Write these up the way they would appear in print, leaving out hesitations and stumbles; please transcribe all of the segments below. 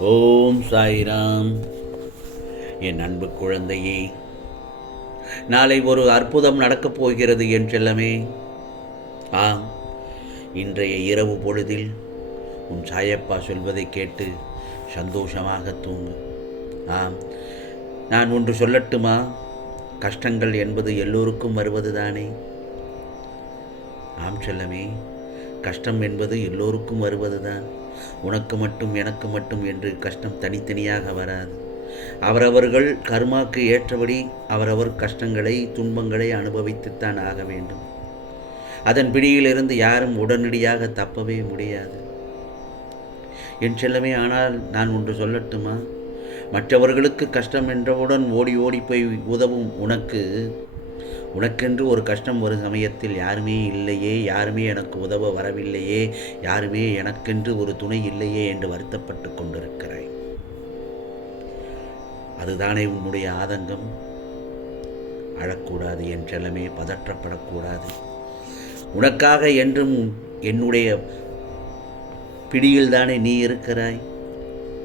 ஓம் சாய்ராம். என் அன்பு குழந்தையே, நாளை ஒரு அற்புதம் நடக்கப் போகிறது என் செல்லமே. ஆம், இன்றைய இரவு பொழுதில் உன் சாயப்பா சொல்வதை கேட்டு சந்தோஷமாக தூங்கு. ஆம், நான் ஒன்று சொல்லட்டுமா? கஷ்டங்கள் என்பது எல்லோருக்கும் வருவதுதானே? ஆம் செல்லமே, கஷ்டம் என்பது எல்லோருக்கும் வருவதுதான். உனக்கு மட்டும் எனக்கு மட்டும் என்று கஷ்டம் தனித்தனியாக வராது. அவரவர்கள் கர்மாக்கு ஏற்றபடி அவரவர் கஷ்டங்களை துன்பங்களை அனுபவித்துத்தான் ஆக வேண்டும். அதன் பிடியிலிருந்து யாரும் உடனடியாக தப்பவே முடியாது என் செல்லமே. ஆனால் நான் ஒன்று சொல்லட்டுமா? மற்றவர்களுக்கு கஷ்டம் என்றவுடன் ஓடி ஓடி போய் உதவும் உனக்கென்று ஒரு கஷ்டம் வரும் சமயத்தில் யாருமே இல்லையே, யாருமே எனக்கு உதவ வரவில்லையே, யாருமே எனக்கென்று ஒரு துணை இல்லையே என்று வருத்தப்பட்டு கொண்டிருக்கிறாய். அதுதானே உன்னுடைய ஆதங்கம்? அழக்கூடாது என் செல்லமே, பதற்றப்படக்கூடாது. உனக்காக என்றும் என்னுடைய பிடியில்தானே நீ இருக்கிறாய்.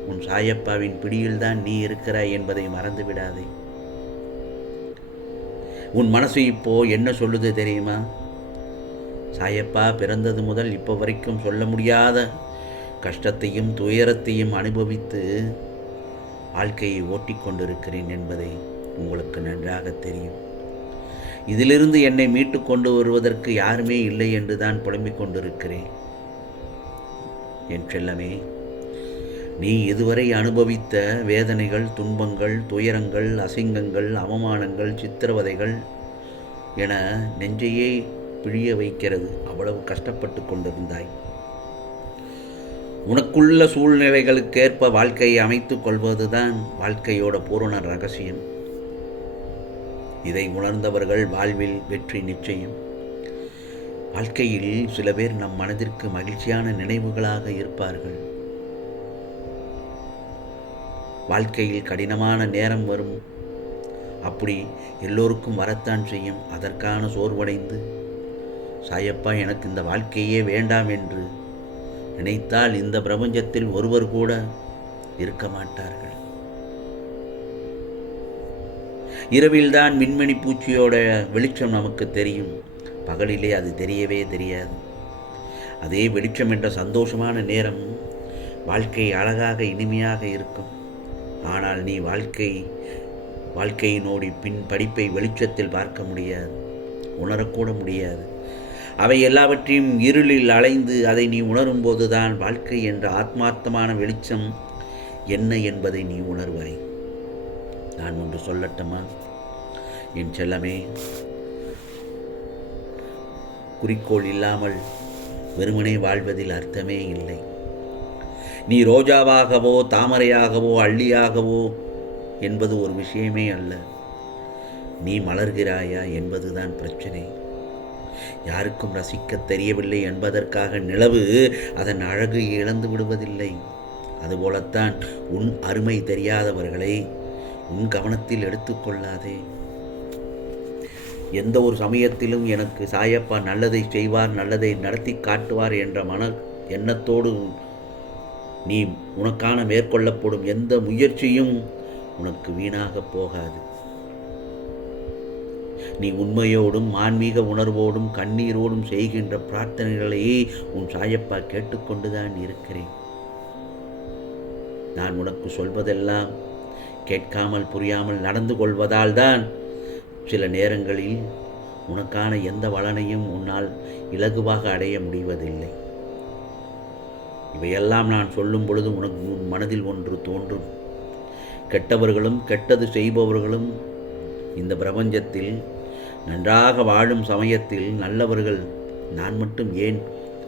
உன் சாயப்பாவின் பிடியில்தான் நீ இருக்கிறாய் என்பதை மறந்து விடாதே. உன் மனசு இப்போ என்ன சொல்லுது தெரியுமா? சாயப்பா பிறந்தது முதல் இப்போ வரைக்கும் சொல்ல முடியாத கஷ்டத்தையும் துயரத்தையும் அனுபவித்து வாழ்க்கையை ஓட்டிக்கொண்டிருக்கிறேன் என்பதை உங்களுக்கு நன்றாக தெரியும். இதிலிருந்து என்னை மீட்டு கொண்டு வருவதற்கு யாருமே இல்லை என்று தான் புலம்பிக் கொண்டிருக்கிறேன் என் செல்லமே. நீ இதுவரை அனுபவித்த வேதனைகள், துன்பங்கள், துயரங்கள், அசிங்கங்கள், அவமானங்கள், சித்திரவதைகள் என நெஞ்சையே பிழிய வைக்கிறது. அவ்வளவு கஷ்டப்பட்டு கொண்டிருந்தாய். உனக்குள்ள சூழ்நிலைகளுக்கேற்ப வாழ்க்கையை அமைத்துக் கொள்வதுதான் வாழ்க்கையோட பூரண ரகசியம். இதை உணர்ந்தவர்கள் வாழ்வில் வெற்றி நிச்சயம். வாழ்க்கையில் சில பேர் நம் மனதிற்கு மகிழ்ச்சியான நினைவுகளாக இருப்பார்கள். வாழ்க்கையில் கடினமான நேரம் வரும். அப்படி எல்லோருக்கும் வரத்தான் செய்யும். அதற்கான சோர்வடைந்து சாயப்பா எனக்கு இந்த வாழ்க்கையே வேண்டாம் என்று நினைத்தால் இந்த பிரபஞ்சத்தில் ஒருவர் கூட இருக்க மாட்டார்கள். இரவில்தான் மின்மினி பூச்சியோட வெளிச்சம் நமக்கு தெரியும். பகலிலே அது தெரியவே தெரியாது. அதே வெளிச்சம் என்ற சந்தோஷமான நேரம் வாழ்க்கை அழகாக இனிமையாக இருக்கும். ஆனால் நீ வாழ்க்கையினோடி பின் படிப்பை வெளிச்சத்தில் பார்க்க முடியாது, உணரக்கூட முடியாது. அவை எல்லாவற்றையும் இருளில் அலைந்து அதை நீ உணரும்போதுதான் வாழ்க்கை என்ற ஆத்மார்த்தமான வெளிச்சம் என்ன என்பதை நீ உணர்வாய். நான் ஒன்று சொல்லட்டுமா என் செல்லமே? குறிக்கோள் இல்லாமல் வெறுமனே வாழ்வதில் அர்த்தமே இல்லை. நீ ரோஜாவாகவோ தாமரையாகவோ அள்ளியாகவோ என்பது ஒரு விஷயமே அல்ல. நீ மலர்கிறாயா என்பதுதான் பிரச்சனை. யாருக்கும் ரசிக்க தெரியவில்லை என்பதற்காக நிலவு அதன் அழகு இழந்து விடுவதில்லை. அதுபோலத்தான் உன் அருமை தெரியாதவர்களை உன் கவனத்தில் எடுத்துக்கொள்ளாதே. எந்த ஒரு சமயத்திலும் எனக்கு சாயப்பா நல்லதை செய்வார், நல்லதை நடத்தி காட்டுவார் என்ற எண்ணத்தோடு நீ உனக்கான மேற்கொள்ளப்படும் எந்த முயற்சியும் உனக்கு வீணாக போகாது. நீ உண்மையோடும் ஆன்மீக உணர்வோடும் கண்ணீரோடும் செய்கின்ற பிரார்த்தனைகளையே உன் சாயப்பா கேட்டுக்கொண்டுதான் இருக்கிறேன். நான் உனக்கு சொல்வதெல்லாம் கேட்காமல் புரியாமல் நடந்து கொள்வதால் தான் சில நேரங்களில் உனக்கான எந்த பலனையும் உன்னால் இலகுவாக அடைய முடிவதில்லை. இவையெல்லாம் நான் சொல்லும் பொழுது உனக்கு உன் மனதில் ஒன்று தோன்றும். கெட்டவர்களும் கெட்டது செய்பவர்களும் இந்த பிரபஞ்சத்தில் நன்றாக வாழும் சமயத்தில் நல்லவர்கள் நான் மட்டும் ஏன்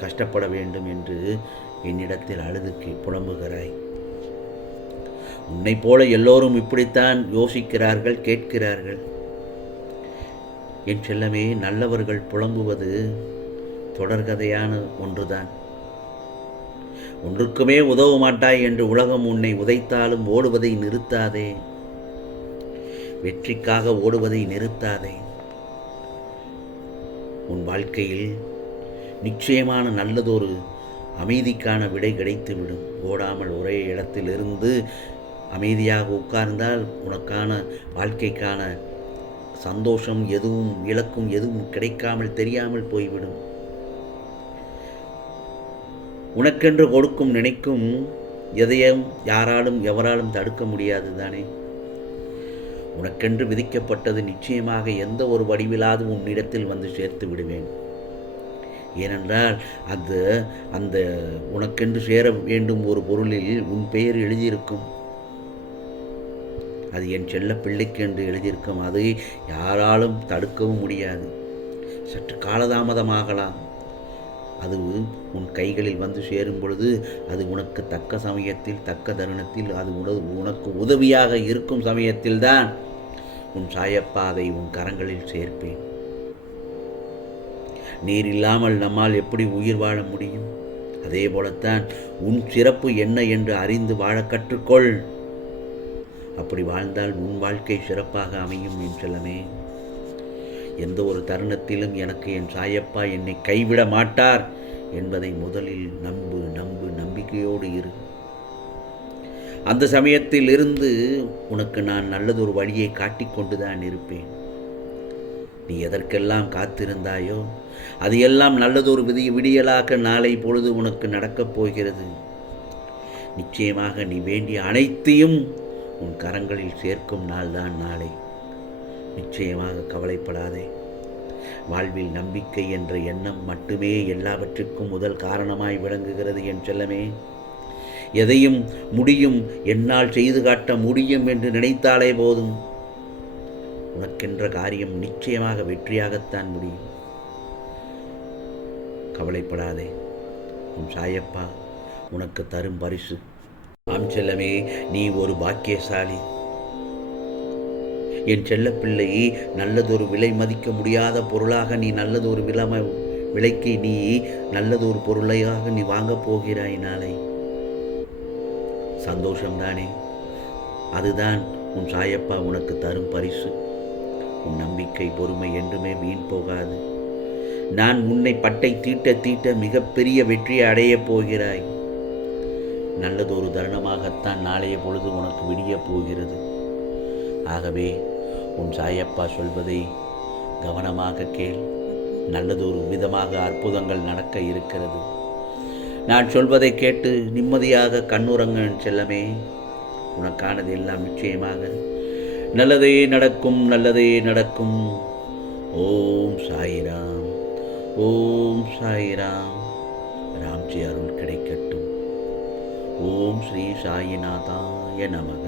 கஷ்டப்பட வேண்டும் என்று என்னிடத்தில் அழுது புலம்புகிறாய். உன்னை போல எல்லோரும் இப்படித்தான் யோசிக்கிறார்கள், கேட்கிறார்கள். என் செல்லமே, நல்லவர்கள் புலம்புவது தொடர்கதையான ஒன்றுதான். ஒன்றுக்குமே உதவ மாட்டாய் என்று உலகம் உன்னை உதைத்தாலும் ஓடுவதை நிறுத்தாதே. வெற்றிக்காக ஓடுவதை நிறுத்தாதே. உன் வாழ்க்கையில் நிச்சயமான நல்லதொரு அமைதிக்கான விடை கிடைத்துவிடும். ஓடாமல் ஒரே இடத்திலிருந்து அமைதியாக உட்கார்ந்தால் உனக்கான வாழ்க்கைக்கான சந்தோஷம் எதுவும் இலக்கும் எதுவும் கிடைக்காமல் தெரியாமல் போய்விடும். உனக்கென்று கொடுக்கும் நினைக்கும் எதையும் யாராலும் எவராலும் தடுக்க முடியாது தானே. உனக்கென்று விதிக்கப்பட்டது நிச்சயமாக எந்த ஒரு வடிவிலாவது உன்னிடத்தில் வந்து சேர்த்து விடுவேன். ஏனென்றால் அந்த உனக்கென்று சேர வேண்டும் ஒரு பொருளில் உன் பெயர் எழுதியிருக்கும். அது என் செல்ல பிள்ளைக்கு என்று எழுதியிருக்கும். அதை யாராலும் தடுக்கவும் முடியாது. சற்று காலதாமதமாகலாம். அது உன் கைகளில் வந்து சேரும் பொழுது அது உனக்கு தக்க சமயத்தில் தக்க தருணத்தில் அது உனக்கு உதவியாக இருக்கும் சமயத்தில்தான் உன் சாயப்பா அதை உன் கரங்களில் சேர்ப்பேன். நீர் இல்லாமல் நம்மால் எப்படி உயிர் வாழ முடியும்? அதே போலத்தான் உன் சிறப்பு என்ன என்று அறிந்து வாழ கற்றுக்கொள். அப்படி வாழ்ந்தால் உன் வாழ்க்கை சிறப்பாக அமையும் என் செல்லமே. எந்த ஒரு தருணத்திலும் எனக்கு என் சாயப்பா என்னை கைவிட மாட்டார் என்பதை முதலில் நம்பிக்கையோடு இரு. அந்த சமயத்தில் இருந்து உனக்கு நான் நல்லதொரு வழியை காட்டிக்கொண்டுதான் இருப்பேன். நீ எதற்கெல்லாம் காத்திருந்தாயோ அது எல்லாம் நல்லதொரு விடியலாக நாளை பொழுது உனக்கு நடக்கப் போகிறது. நிச்சயமாக நீ வேண்டிய அனைத்தையும் உன் கரங்களில் சேர்க்கும் நாள்தான் நாளை. நிச்சயமாக கவலைப்படாதே. வாழ்வில் நம்பிக்கை என்ற எண்ணம் மட்டுமே எல்லாவற்றுக்கும் முதல் காரணமாய் விளங்குகிறது என் செல்லமே. எதையும் முடியும், என்னால் செய்து காட்ட முடியும் என்று நினைத்தாலே போதும். உனக்கென்ற காரியம் நிச்சயமாக வெற்றியாகத்தான் முடியும். கவலைப்படாதே. உன் சாயப்பா உனக்கு தரும் பரிசு. ஆம் செல்லமே, நீ ஒரு பாக்கியசாலி. என் செல்லப்பிள்ளை நல்லதொரு விலை மதிக்க முடியாத பொருளாக நீ நல்லதொரு விலைக்கு நீ நல்லதொரு பொருளையாக நீ வாங்கப் போகிறாய் நாளை. சந்தோஷம்தானே? அதுதான் உன் சாயப்பா உனக்கு தரும் பரிசு. உன் நம்பிக்கை பொறுமை என்றுமே வீண் போகாது. நான் உன்னை பட்டை தீட்ட மிகப்பெரிய வெற்றியை அடையப் போகிறாய். நல்லதொரு தருணமாகத்தான் நாளைய பொழுது உனக்கு விடியப் போகிறது. ஆகவே உன் சாயப்பா சொல்வதை கவனமாக கேள். நல்லதொரு விதமாக அற்புதங்கள் நடக்க இருக்கிறது. நான் சொல்வதை கேட்டு நிம்மதியாக கண்ணுறங்க செல்லமே. உனக்கானது எல்லாம் நிச்சயமாக நல்லதே நடக்கும், நல்லதே நடக்கும். ஓம் சாய்ராம், ஓம் சாய்ராம். ராம்ஜி அருள் கிடைக்கட்டும். ஓம் ஸ்ரீ சாயிநாதாய நமக.